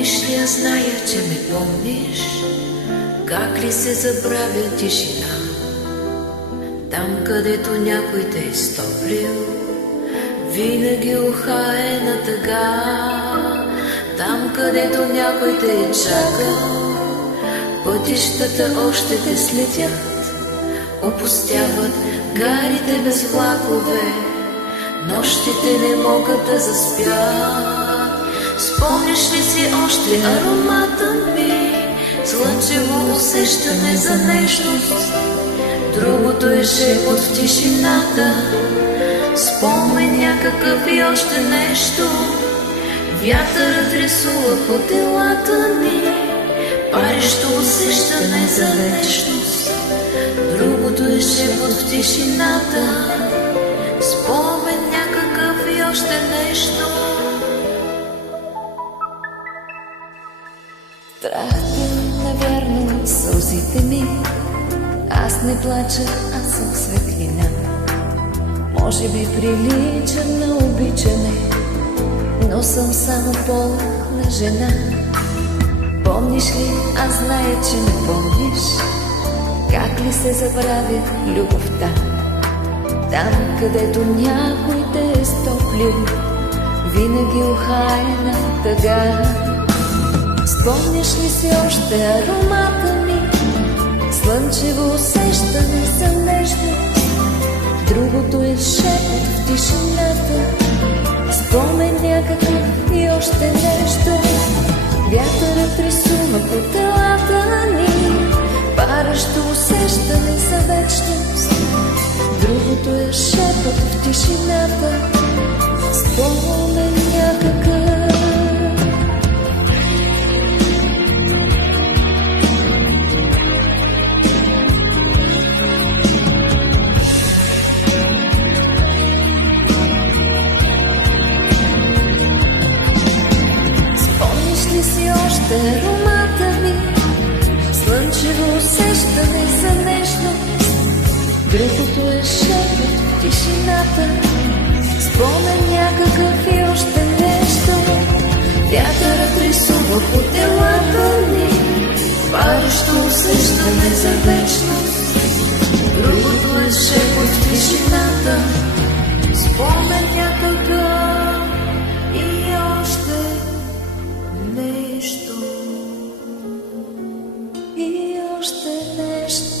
Помниш ли, аз зная, че ме помниш, как ли се забравя тишина, там където някой те е изтоплил, винаги ухае на тъга, там където някой те е чакал, пътищата още те следят, опустяват гарите без влакове, нощите не могат да заспят. Спомниш ли си още аромата ми, слънчево усещане за нежност, другото е шепот в тишината, спомен някакъв и още нещо, вятърът рисува по телата ни, парещо усещане за вечност, другото е шепот в тишината, спомен някакъв и още нещо. Страх те, навярно, сълзите ми, аз не плача, аз съм светлина. Може би приличам на обичане, но съм само полъх на жена. Помниш ли, аз зная, че не помниш, как ли се забравя любовта, там където някой те е стоплил, винаги ухае на тъга. Спомняш ли си още аромата ми, слънчево усещане за нежност, другото е шепот в тишината, спомен някакъв и още нещо, вятърът рисува по телата ни, парещо усещане за вечност, другото е шепот в тишината, спомен някакъв. Аромата ми, слънчево усещане за нежност, другото е шепот в тишината, спомен някакъв и още нещо, вятърът рисува по телата ни, парещо усещане за вечност, другото е шепот в тишината, спомен някакъв и още нещо. И още нещо.